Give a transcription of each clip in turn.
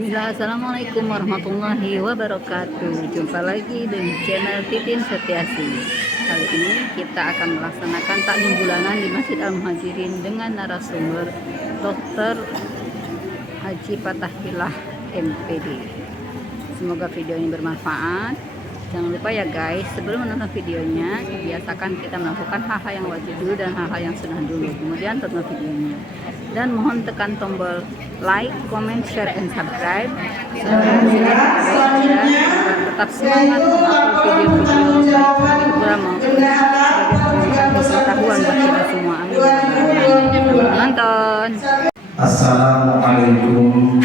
Bismillah, Assalamualaikum warahmatullahi wabarakatuh. Jumpa lagi dengan channel Titin Setiasi. Kali ini kita akan melaksanakan taklim bulanan di Masjid Al-Muhajirin dengan narasumber Dr. Haji Fatahillah MPD. Semoga video ini bermanfaat. Jangan lupa ya guys, sebelum menonton videonya, biasakan kita melakukan hal-hal yang wajib dulu dan hal-hal yang sunnah dulu. Kemudian tonton videonya. Dan mohon tekan tombol like, comment, share, and subscribe. Tetap semangat mengupload video-video maupun sebagai pengetahuan buat kita semua. Amin. Nonton. Assalamualaikum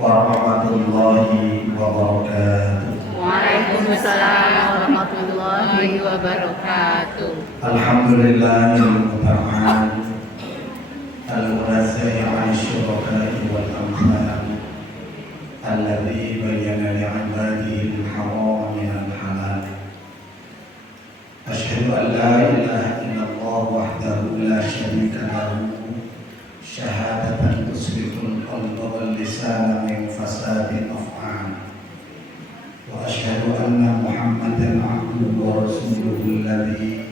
warahmatullahi wabarakatuh. Waalaikumsalam warahmatullahi wabarakatuh. Alhamdulillahirrahmanirrahim. Al-Munazzih 'an syuraka'i wal amthal alladzi bayyana li'ibadihi al-haram min al-halal. Asyhadu an la ilaha illallah wahdahu la syarika lahu syahadatan tusbihul qalba wal lisana min fasadil af'al. Wa asyhadu anna Muhammadan 'abduhu wa rasuluhu alladzi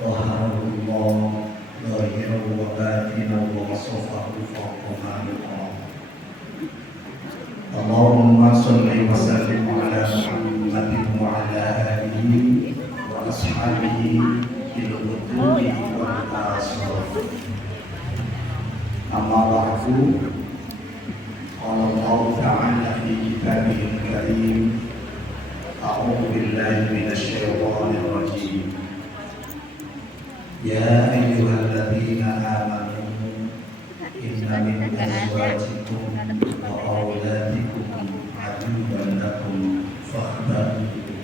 dhaharahu Allah zahiran wa batinan wa wasafahu fawqa ma yuqal. Allahumma shalli wa sallim ala Muhammadin wa ala alihi wa ashabihi bil wudu'i wal asar. Amma ba'du. Qala Allah ta'ala fi kitabihil karim. A'udzu billahi minasy syaithanir rajim. Ya ayyuhalladzina amanu inna min azwajikum wa auladikum aduwwan lakum fahdharuhum.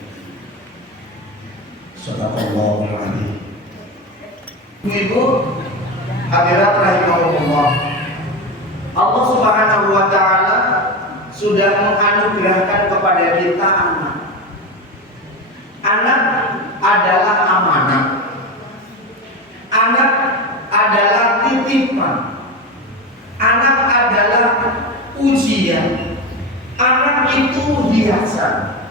Shadaqallahul adzim. Ibu hadirat rahimahullah, Allah Subhanahu wa taala sudah menganugerahkan kepada kita anak. Anak adalah amanah. Anak adalah titipan. Anak adalah ujian. Anak itu hiasan.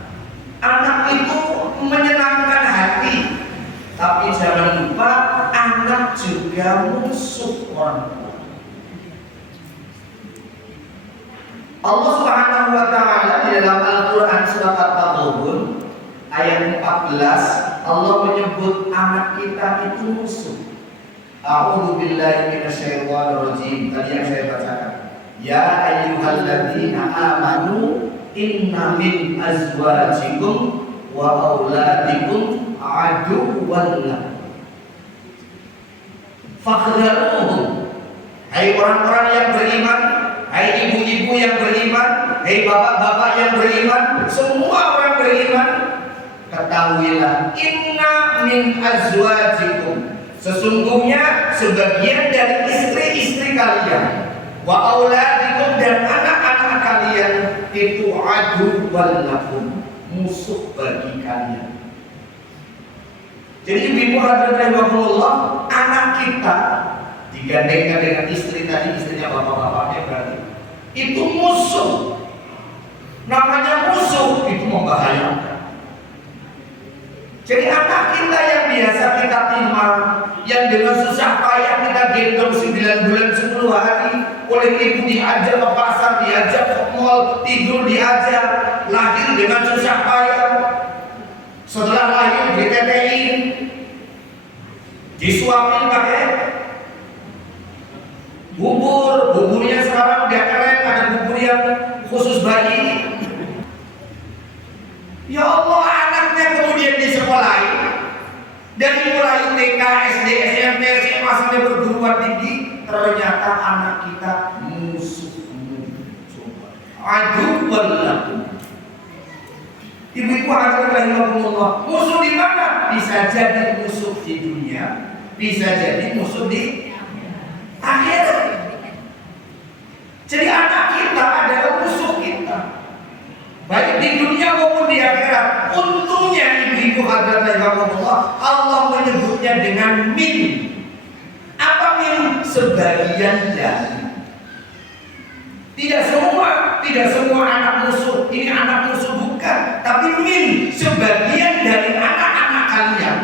Anak itu menyenangkan hati. Tapi jangan lupa, anak juga musuh orang tua. Allah Subhanahu wa taala di dalam Al-Qur'an surat At-Taghabun ayat 14, Allah menyebut anak kita itu musuh. A'udzu billahi minasyaitonir rajim. Tadi yang saya bacakan. Ya ayyuhalladzina amanu inna min azwajikum wa auladikum aduwwan lakum fahdharuhum. Hai orang-orang yang beriman, hai ibu-ibu yang beriman, hai bapak-bapak yang beriman, semua orang beriman, ketahuilah inna min azwajikum, sesungguhnya sebagian dari istri-istri kalian, wa auladikum, dan anak-anak kalian itu aduwwan lakum, musuh bagi kalian. Jadi ibu hadirin rahimahullah, anak kita digandengkan dengan istri tadi, istrinya bapak-bapaknya berarti itu musuh. Namanya musuh itu membahayakan. Jadi anak kita yang biasa kita timah, yang dengan susah payah kita gendong 9 bulan 10 hari, oleh ibu diajak ke pasar, diajak ke mall, tidur diajak, lahir dengan susah payah. Setelah lahir ditetein, disuapin pakai buburnya sekarang udah keren, ada bubur yang khusus bayi. Ya Allah, anaknya kemudian disekolahin dari mulai TK, SD, SMP, SMA sampai perguruan tinggi, ternyata anak kita musuhmu. Aduwwan lakum. Ibu-ibu hadirin rahimahumullah, musuh di mana? Bisa jadi musuh di dunia, bisa jadi musuh di akhirat. Jadi anak kita adalah musuh kita, baik di dunia maupun di akhirat. Untungnya ibu-ibu hadirin rahimahumullah, Allah menyebutnya dengan min. Apa min? Sebagian dari. Tidak semua tidak semua anak musuh. Ini anak musuh bukan, tapi sebagian dari anak-anak kalian.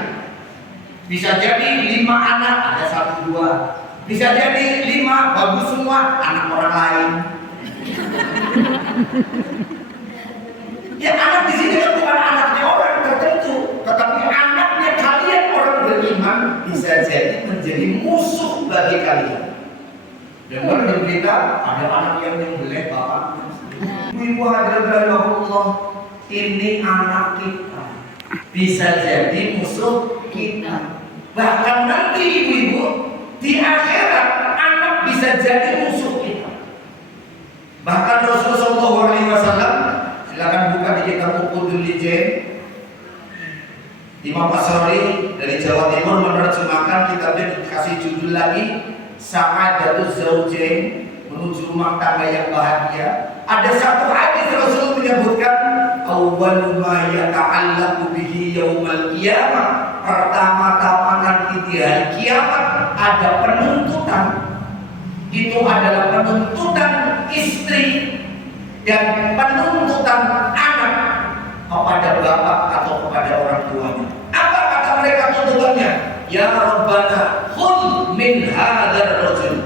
Bisa jadi 5 anak, ada 1 2. Bisa jadi 5 bagus semua, anak orang lain. Ya anak di sini kan bukan anaknya orang tertentu, tetapi anaknya kalian orang beriman bisa jadi menjadi musuh bagi kalian. Dengar di berita ada anak yang nyembelih bapak. Ibu hadirin Allah, ini anak kita bisa jadi musuh kita. Bahkan nanti ibu-ibu di akhirat anak bisa jadi musuh kita. Bahkan Rasulullah SAW, silakan buka di kitab Uqudul Lijen. Imam Asy'ari dari Jawa Timur menerjemahkan kitabnya, dikasih judul lagi Sa'adatul Zaujain, menuju rumah tangga yang bahagia. Ada satu hadis Rasul menyebutkan awwalu ma yata'allaqu bihi yaumal qiyamah. Pertama-tama nanti di hari kiamat ada penuntutan. Itu adalah penuntutan istri dan penuntutan anak kepada bapak atau kepada orang tuanya. Apa kata mereka tuntutannya? Ya Rabbana khudh min hadzal rajul.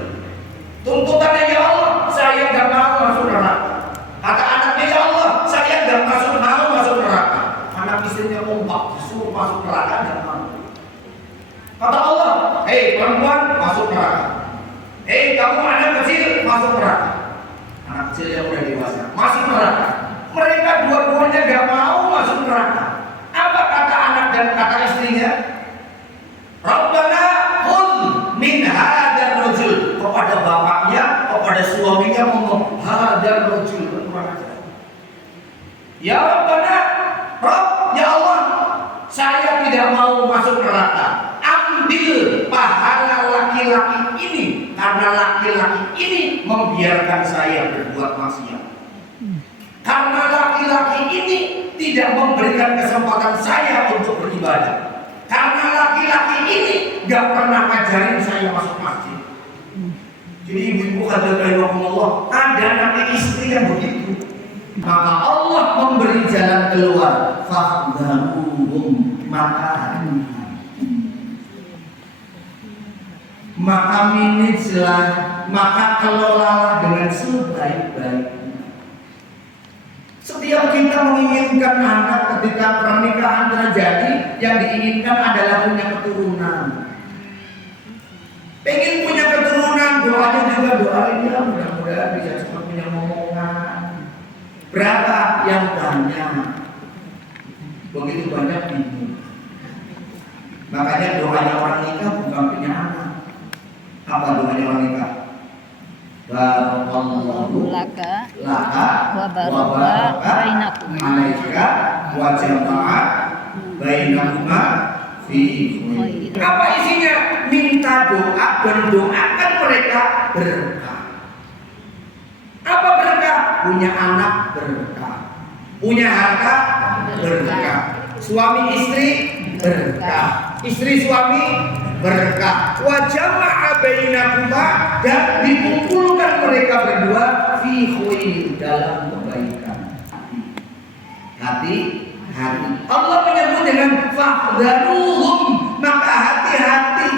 Tuntutannya, ya Allah, saya enggak mau masuk neraka. Kata anaknya, ya Allah, saya enggak mau masuk neraka. Anak istrinya kompak, disuruh masuk neraka enggak mau. Kata Allah, hei perempuan, masuk neraka. Hei kamu anak kecil, masuk neraka. Anak kecil yang udah dewasa masuk neraka. Mereka dua-duanya enggak mau masuk neraka. Apa kata anak dan kata istrinya? Rabbana khudh min hadzal rajul. Kepada bapaknya, kepada suaminya ngomong hadzal rajul. Ya Rabbana, Rabb, ya Allah, saya tidak mau masuk neraka. Ambil pahala laki-laki ini, karena laki-laki ini membiarkan saya berbuat maksiat. Karena laki-laki ini tidak memberikan kesempatan saya untuk beribadah. Karena laki-laki ini gak pernah ngajarin saya masuk masjid. Jadi ibu-ibu hadirin Allah, ada nanti istri yang begitu. Maka Allah memberi jalan keluar. Fahdharuhum, maka minijlah, maka kelolalah dengan sebaik-baiknya. Setiap kita menginginkan anak, ketika pernikahan terjadi, yang diinginkan adalah punya keturunan. Pengen punya keturunan, doanya juga doain ya, mudah-mudahan bisa cepat punya momongan. Berapa yang banyak? Begitu banyak bingung. Makanya doanya orang nikah bukan punya anak. Apa doanya orang nikah? Barakallahu laka wa baraka bainakum alaika wa jama'a bainakuma fi khair. Apa isinya? Minta doa dan doakan mereka berkah. Apa berkah? Punya anak berkah, punya harta berkah, suami istri berkah, istri suami berkah, wa jama'a bainakuma, dan dikumpulkan mereka berdua fi khair, dalam kebaikan hati. Allah menyebut dengan fahdharuhum, maka hati-hati.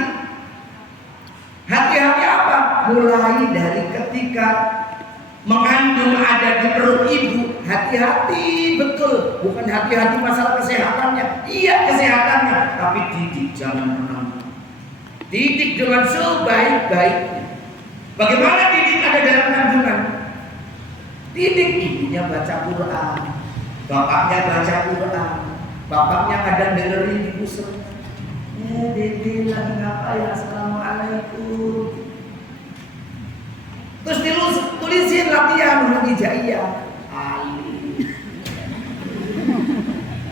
Hati-hati apa? Mulai dari ketika mengandung ada di perut ibu, hati-hati betul. Bukan hati-hati masalah kesehatannya, iya kesehatannya, tapi didik jangan menang. Didik dengan sebaik-baiknya. Bagaimana didik ada dalam kandungan? Didik ibunya baca Quran, bapaknya baca Quran, bapaknya kadang dengerin di pusat. Dede lagi ngapain? Assalamualaikum. Terus tulisin latihan lagi hijaiyah.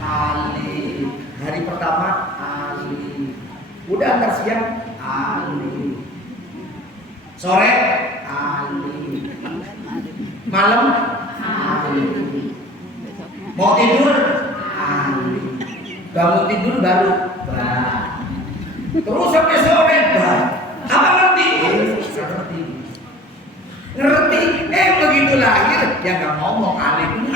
Ali. Hari pertama Ali. Udah antar siang Ali. Sore Ali. Malam Ali. Mau tidur Ali. Bangun tidur baru terus sampai sore apa ngerti? Ngerti. Begitu lahir ya nggak ngomong alim.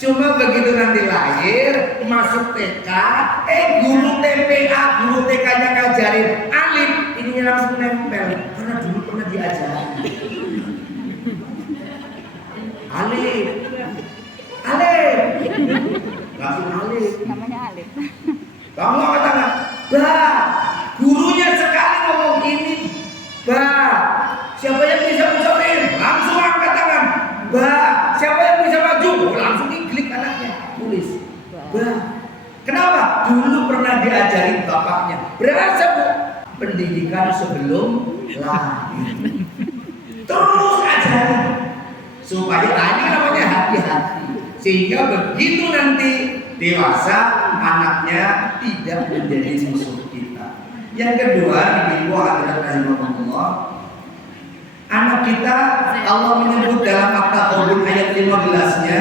Cuma begitu nanti lahir, masuk TK, guru TPA, guru TK-nya ngajarin alim, ini langsung nempel karena dulu pernah diajarin. Alim, langsung alim. Namanya Alif. Kamu angkat tangan, bah, gurunya sekali ngomong ini, bah, siapa yang bisa ucapin? Langsung angkat tangan, bah, siapa yang bisa maju? Langsung klik anaknya, tulis, bah. Kenapa? Dulu pernah diajarin bapaknya. Berasa bu, pendidikan sebelum lahir. Terus ajarin supaya ini namanya hati-hati, sehingga begitu nanti dewasa anaknya tidak menjadi musuh kita. Yang kedua, ibu hadirat rahimahullah, anak kita Allah menyebut dalam At-Taqabun ayat 15-nya,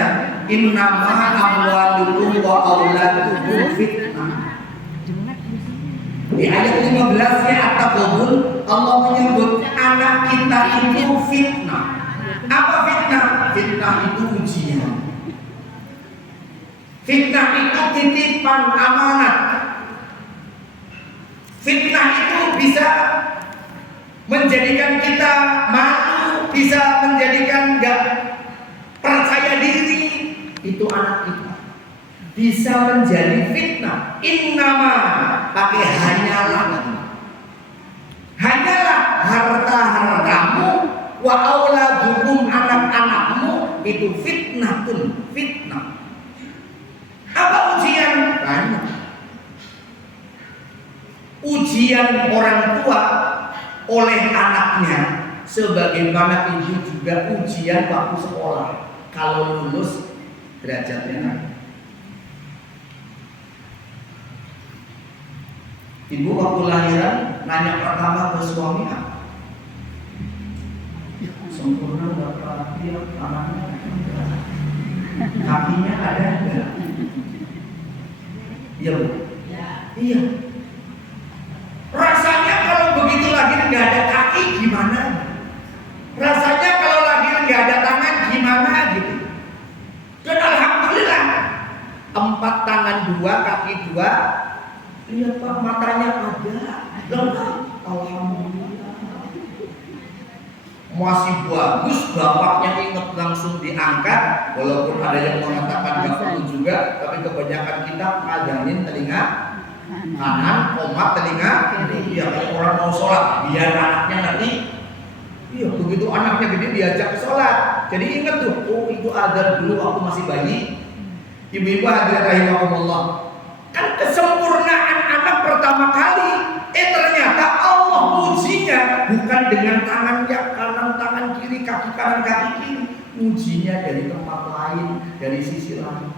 innama amwalukum wa auladukum fitnah. Di ayat 15-nya At-Taqabun Allah menyebut anak kita itu fitnah. Apa fitnah? Fitnah itu ujian. Fitnah itu titipan amanat. Fitnah itu bisa menjadikan kita malu, bisa menjadikan gak percaya diri. Itu anak kita bisa menjadi fitnah. Innama, pakai hanyalah harta-hartamu wa auladukum, anak-anakmu itu fitnatun, fitnah. Apa ujian? Banyak. Ujian orang tua oleh anaknya, sebagaimana ibu juga ujian waktu sekolah. Kalau lulus derajatnya naik. Ibu waktu lahiran nanya pertama ke suami, sempurna bapak dia, tangannya kakinya ada enggak? Iya bu? Iya. Rasanya kalau begitu lahir nggak ada kaki gimana? Rasanya kalau lahir nggak ada tangan gimana gitu? Dan alhamdulillah 4 tangan 2, kaki 2. Lihat pak, matanya ada, lengkap. Alhamdulillah. Masih bagus, bapaknya ingat langsung diangkat. Walaupun ada yang mengatakan nggak perlu juga, tapi kebanyakan kita padanin telinga kanan, komat telinga kiri. Ya kayak orang mau sholat, biar anaknya nanti, iya begitu anaknya gede diajak ke sholat. Jadi ingat tuh, oh itu adzan dulu waktu masih bayi. Ibu-ibu hadirat rahimahumullah, kan kesempurnaan anak pertama kali, ternyata Allah ujinya bukan dengan tangan yang kanan, tangan kiri, kaki kanan, kaki kiri. Ujinya dari tempat lain, dari sisi lain.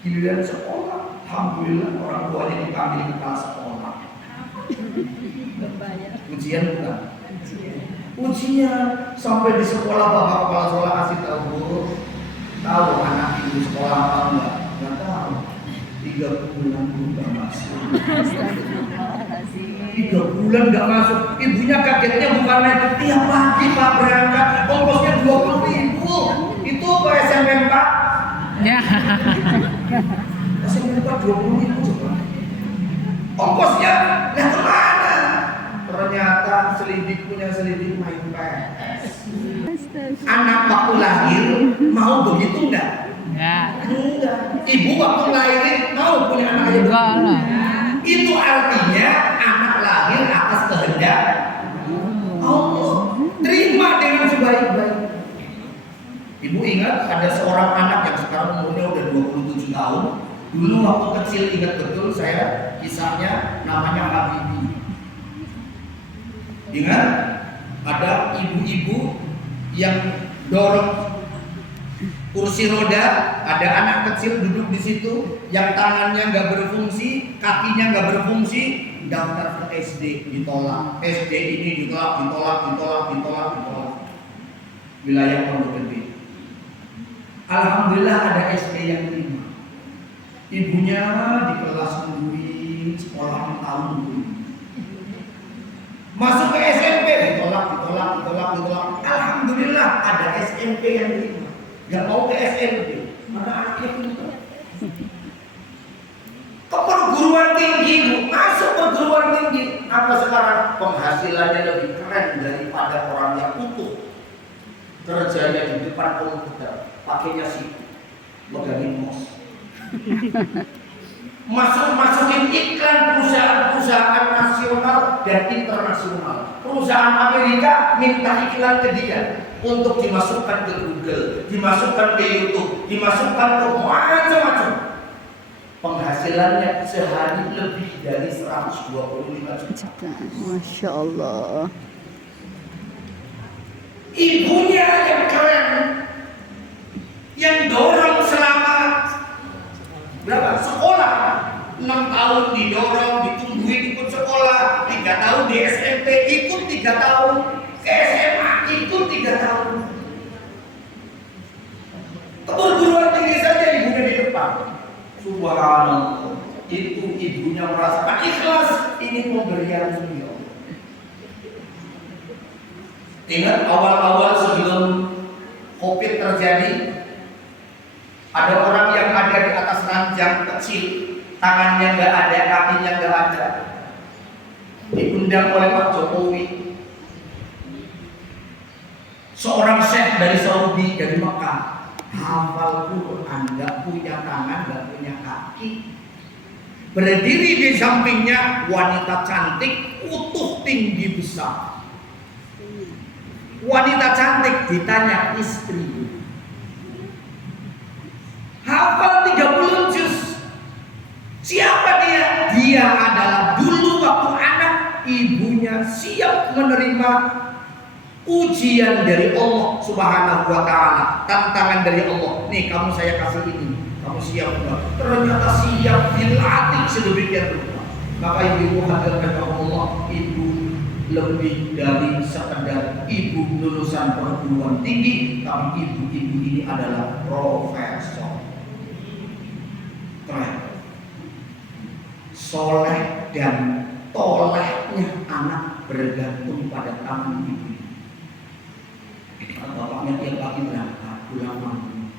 Giliran sekolah, alhamdulillah orang tuanya dipanggil kepala sekolah. Ujian bukan? Ujian sampai di sekolah bapak kepala sekolah kasih tahu anak ibu sekolah apa enggak? Nggak tahu. 3 bulan nggak masuk. 3 bulan nggak masuk. Ibunya kagetnya bukan tiap pagi pak berangkat, ongkosnya 20.000. Itu ke SMP 4. Ya. SMP 4 20.000 coba. Ongkosnya lihat kemana? Ternyata punya selidik main PS. Anak waktu lahir mau begitu enggak? Enggak. Ibu waktu lahirin mau punya anak aja begitu. Itu artinya anak lahir atas kehendak Allah. Terima dengan sebaik-baik. Ibu ingat ada seorang anak yang sekarang umurnya udah 27 tahun. Dulu waktu kecil ingat betul saya kisahnya, namanya Habibi. Ingat ada ibu-ibu yang dorong kursi roda, ada anak kecil duduk di situ, yang tangannya nggak berfungsi, kakinya nggak berfungsi, daftar ke SD ditolak, SD ini ditolak. Wilayah Pondok Gede. Alhamdulillah ada SD yang terima. Ibunya di kelas nungguin, sekolah tahun nungguin. Masuk ke SMP ditolak. Alhamdulillah Alhamdulillah ada SMP yang terima. Gak mau ke SMP, mana anaknya pintar. Ke perguruan tinggi, masuk perguruan tinggi. Apa sekarang penghasilannya lebih keren daripada orang yang utuh kerjanya di depan komputer, pakainya siku, megangin mouse. Masukin iklan perusahaan-perusahaan nasional dan internasional. Perusahaan Amerika minta iklan ke dia untuk dimasukkan ke Google, dimasukkan ke YouTube, dimasukkan ke macam-macam. Penghasilannya sehari lebih dari 125 juta. Masya Allah. Ibunya yang keren, yang dorong selama berapa? Sekolah 6 tahun didorong, ditungguin ikut sekolah, 3 tahun di SMP ikut 3 tahun, ke SMA ikut 3 tahun. Ke perguruan tinggi saja ibunya di depan. Subhanallah, itu ibunya merasakan ikhlas, ini pemberian beliau. Ingat awal-awal sebelum COVID terjadi, ada orang yang ada di atas ranjang kecil, tangannya nggak ada, kakinya nggak ada. Diundang oleh Pak Jokowi, seorang syekh dari Saudi, dari Mekah, hafal Quran, nggak punya tangan, nggak punya kaki. Berdiri di sampingnya wanita cantik, utuh, tinggi, besar. Wanita cantik ditanya istri. Hafal 30 juz. Siapa dia? Dia adalah dulu waktu anak ibunya siap menerima ujian dari Allah Subhanahu wa ta'ala, tantangan dari Allah. Nih kamu saya kasih ini, kamu siap enggak? Ternyata siap, dilatih sedemikian rupa. Maka ibu hadirkan Allah, ibu lebih dari sekedar ibu lulusan perguruan tinggi, tapi ibu-ibu ini adalah profesor. Keren. Soleh dan tolehnya anak bergantung pada tangan ibu. Bapaknya tiap pagi berangkat pulang malam.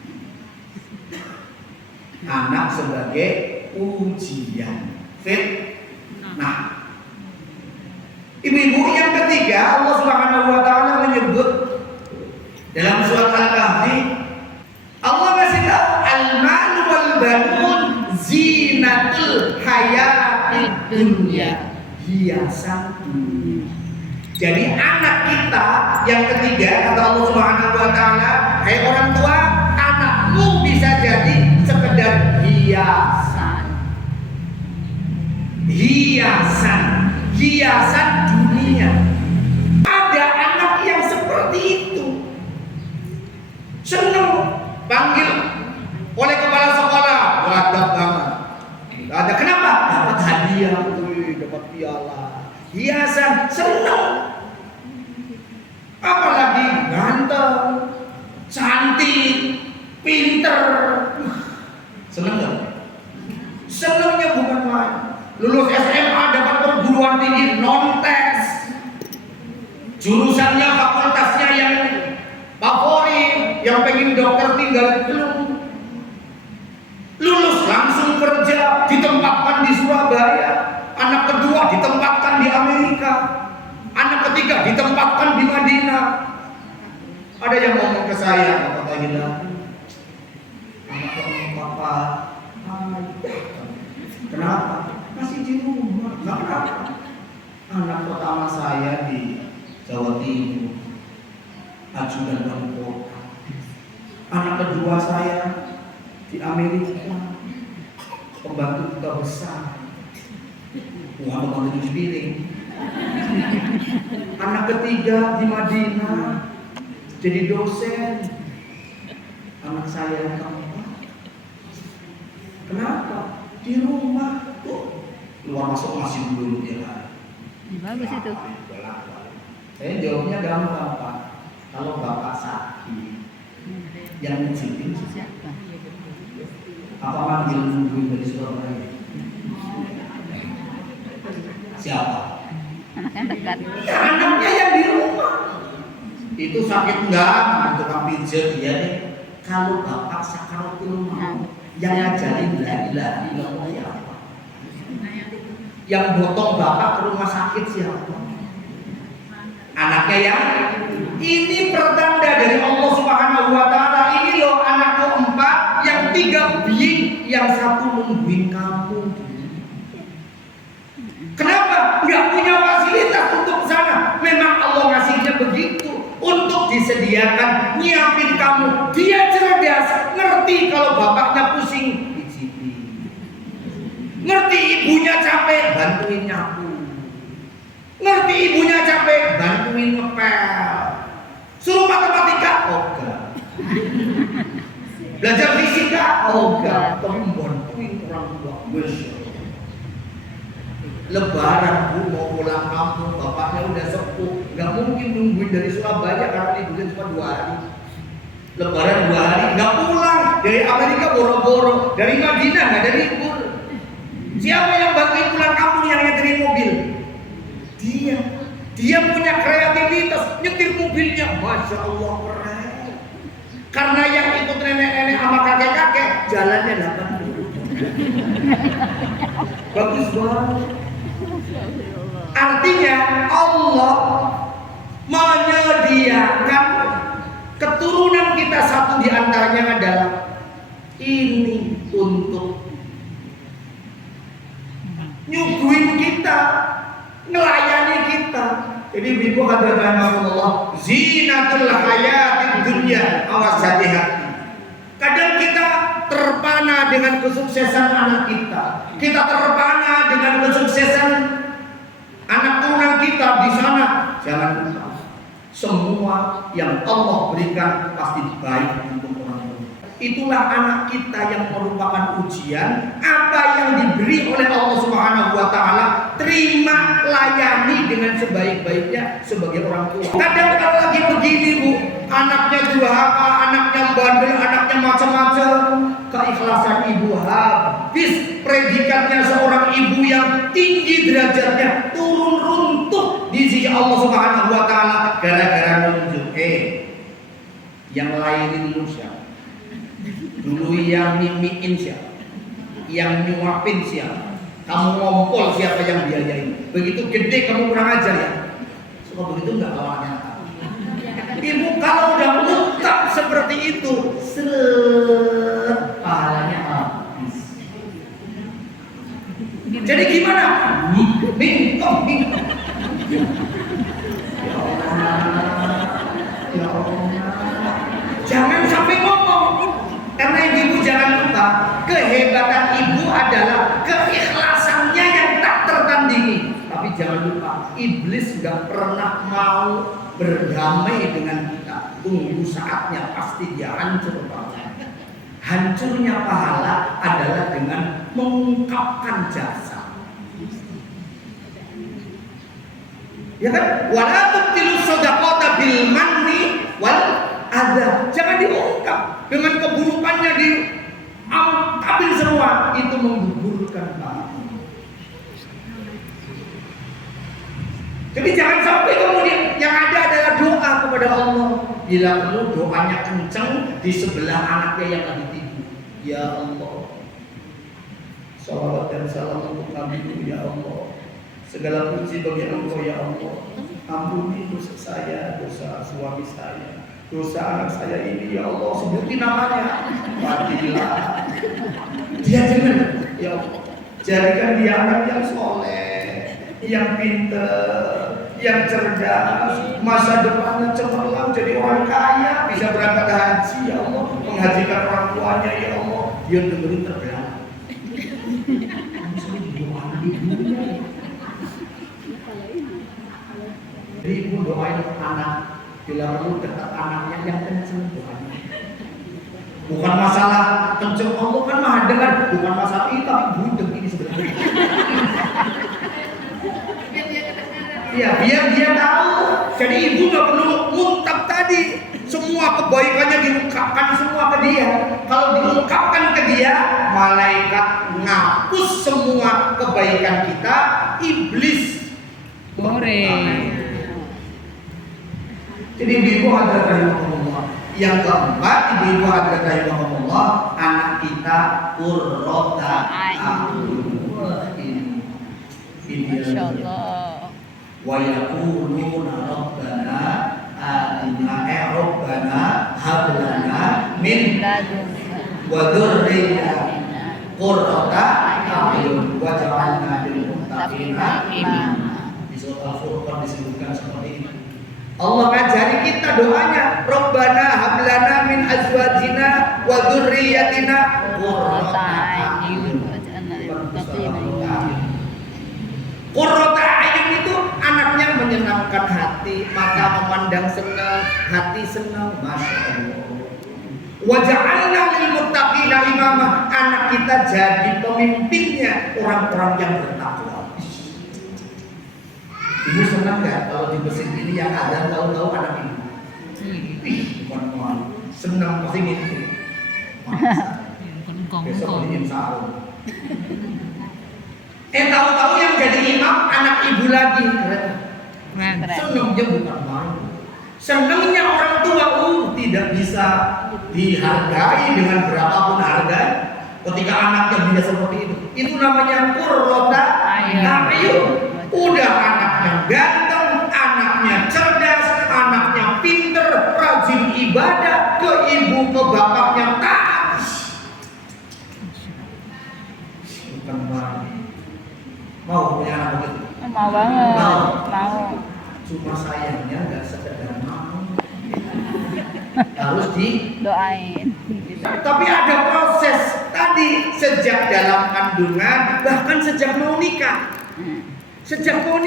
Anak sebagai ujian. Fit. Nah, ibu-ibu yang ketiga, Allah Subhanahu wa ta'ala menyebut dalam surat Al-Kahfi, Allah kasih tahu al-mal wal banun zinatul hayatid dunya, hiasan dunia. Jadi anak kita yang ketiga, kata Allah Subhanahu wa ta'ala, hai orang tua, anakmu bisa jadi sekedar hiasan. Hiasan dunia. Ada anak yang seperti itu, senang panggil oleh kepala sekolah, gagap banget. Ada kenapa? Dapat hadiah, dapat piala, hiasan, senang. Apalagi ganteng, cantik, pinter, senang nggak? Senangnya bukan main. Lulus SMA dapat perguruan tinggi non tes, jurusannya fakultasnya yang favorit, yang pengen dokter tinggal belum. Lulus langsung kerja, ditempatkan di Surabaya. Anak kedua ditempatkan di Amerika. Anak ketiga ditempatkan di Madinah. Ada yang ngomong ke saya, kata Hila, anak papa, kenapa? Masih di rumah, nggak kenapa. Anak pertama saya di Jawa Timur, ajudan wali kota. Anak kedua saya di Amerika, pembantu duta besar, pembantu cuci piring. Anak ketiga di Madinah, jadi dosen. Anak saya yang keempat, kenapa? Di rumah tuh. Keluar masuk masih dulu ya. Bagus itu. Saya jawabnya gampang Pak. Kalau bapak sakit, yang mencintai siapa? Apa manggil nungguin dari Surabaya? Siapa? Anaknya dekat. Ya, anaknya yang di rumah. Itu sakit enggak? Tukang pijat dia nih. Kalau bapak sakaratul maut yang ngajarin la ilaha illallah siapa? Yang potong bapak ke rumah sakit siapa? Anaknya yang ini pertanda dari Allah Subhanahu wa taala. Ini loh anakku 4, yang 3 biing, yang 1 nungguin kamu. Kenapa? Nggak punya fasilitas untuk sana. Memang Allah ngasihnya begitu untuk disediakan, nyiapin kamu. Dia cerdas, ngerti kalau bapaknya pusing, pijitin. Ngerti ibunya capek, bantuin nyapu. Ngerti ibunya capek, bantuin ngepel. Suruh matematika, enggak. Belajar fisika, enggak. Tapi bantuin orang tua, Masya Allah. Lebaran bu mau pulang kampung, bapaknya udah sepuh, nggak mungkin nungguin dari Surabaya karena liburnya cuma 2 hari. Lebaran 2 hari, nggak pulang dari Amerika boro-boro, dari Madinah nggak ada libur. Siapa yang bantuin pulang kampung yang nyetir mobil? Dia punya kreativitas, nyetir mobilnya, masya Allah keren. Karena yang ikut nenek-nenek sama kakek-kakek jalannya 80. Bagus banget. Artinya Allah menyediakan keturunan kita, satu di antaranya adalah ini untuk nyuguhin kita, ngelayani kita. Jadi ibu kata Allah, zinatul hayatid dunya awasatiha. Kadang kita terpana dengan kesuksesan anak kita. Kita terpana dengan kesuksesan anak turunan kita di sana. Jangan lupa, semua yang Allah berikan pasti baik untuk orang tua. Itulah anak kita yang merupakan ujian. Apa yang diberi oleh Allah Subhanahu wa taala, terima, layani dengan sebaik-baiknya sebagai orang tua. Kadang kalau lagi begini bu, anaknya durhaka, anaknya bandel, anaknya macam-macam, keikhlasan ibu habis. Predikatnya seorang ibu yang tinggi derajatnya turun runtuh di sisi Allah Subhanahu wa taala gara-gara nunjuk yang lainin lu siapa? Dulu yang mimiin siapa? Yang nyuapin siapa? Kamu ngompol siapa yang biayain? Begitu gede kamu kurang ajar ya? Suka begitu enggak lawannya? Ibu kalau udah ngutap seperti itu, seret pahalanya habis. Jadi gimana? Bingkong. Ya Allah. Jangan sampai ngomong. Karena ibu jangan lupa, kehebatan ibu adalah keikhlasannya yang tak tertandingi. Tapi jangan lupa, iblis gak pernah mau berdamai dengan kita. Tunggu saatnya pasti dia hancur banget. Hancurnya pahala adalah dengan mengungkapkan jasa. Ya kan? Wala tubtilu shadaqata bil manni wal adha. Jangan diungkap dengan keburukannya, diambil semua, itu menggugurkan pahala. Jadi jangan sampai kemudian yang ada adalah doa kepada Allah. Bila perlu doanya kencang di sebelah anaknya yang lagi tidur. Ya Allah, salawat dan salam untuk kami ya Allah. Segala puji bagi Engkau ya Allah. Ampuni dosa saya, dosa suami saya, dosa anak saya ini ya Allah. Sebutin namanya. Fadilah. Dia dengar ya Allah. Jadikan dia anak yang soleh, yang pintar, yang cerdas, masa depannya cemerlang jadi orang kaya, bisa berangkat haji ya Allah, menghajikan orang tuanya ya Allah. Dia dengerin terbelakang. Jadi ibu doain anak, bila perlu dekat anaknya yang kenceng doanya. Bukan masalah kenceng, Allah kan maha dengar, bukan masalah itu, tapi budek ini sebenarnya. Ya, biar dia tahu. Jadi ibu nggak perlu muntap tadi. Semua kebaikannya diungkapkan semua ke dia. Kalau diungkapkan ke dia, malaikat ngapus semua kebaikan kita. Iblis goreng. Jadi ibu hadirat rahimahumullah. Yang keempat, ibu hadirat rahimahumullah, anak kita qurrata a'yun. Wah, ini Masya Allah. wa yaquluna rabbana atina rabbana hab lana min Ladunka wa dzurriyyatina qurrata a'yun waj'alna lil muttaqina imama. Di surah Al-Furqan disebutkan seperti ini. Allah ngajari kita doanya, Rabbana hablana min azwajina wa dzurriyyatina qurrata a'yun. Qurrata a'yun itu anaknya menyenangkan hati, mata memandang senang, hati senang, masya Allah. Wa ja'alna lil muttaqina imama, anak kita jadi pemimpinnya orang-orang yang bertakwa. Ibu senang nggak kalau di mesin ini yang ada tahu-tahu anak ibu? Bukan malu, senang pasti gitu. Besok beliin sarung. Tahu-tahu yang jadi imam anak ibu lagi. Keren. Senangnya bukan malu. Senangnya orang tua tidak bisa dihargai dengan berapapun harga. Ketika anaknya bisa seperti itu, itu namanya qurrata a'yun. Udah anaknya ganteng, anaknya cerdas, anaknya pinter, rajin ibadah, ke ibu ke bapaknya taat. Bukan malu. Mau punya anak begitu? Mau banget. Mau. Cuma sayangnya nggak sekedar mau, harus Doain. Tapi ada proses tadi sejak dalam kandungan, bahkan sejak mau nikah. Sejak mau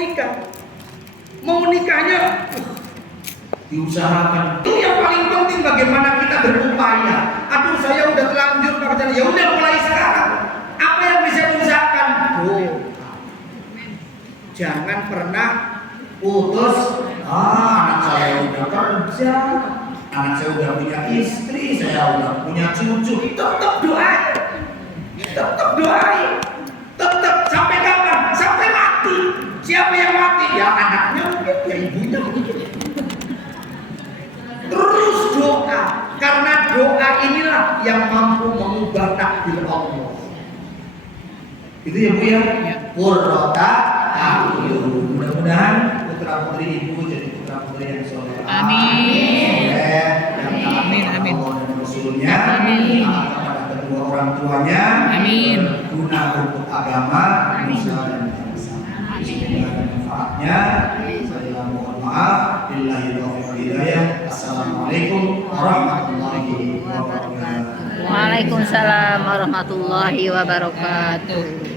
nikahnya diusahakan. Itu yang paling penting, bagaimana kita berupaya. Aduh, saya udah terlanjur pacaran. Ya udah, mulai sekarang. Apa yang bisa diusahakan? Jangan pernah putus. Anak saya udah kerja, anak saya udah punya istri, saya udah punya cucu. Tetap doain. Tetap sampai kapan? Sampai mati. Siapa yang mati? Ya anaknya mungkin, ya ibunya mungkin. Terus doa, karena doa inilah yang mampu mengubah takdir Allah. Itu ya Bu ya. Qurrata a'yun. Mudah-mudahan putra putri ibu jadi putra putri yang soleh. Amin. Amin. Dan Rasulnya. Amin. Kepada kedua orang tuanya. Amin. Guna untuk agama, nusa dan bangsa. Semoga ada manfaatnya. Saya mohon maaf. Billahi taufiq wal hidayah. Assalamualaikum warahmatullahi wabarakatuh. Waalaikumsalam warahmatullahi wabarakatuh.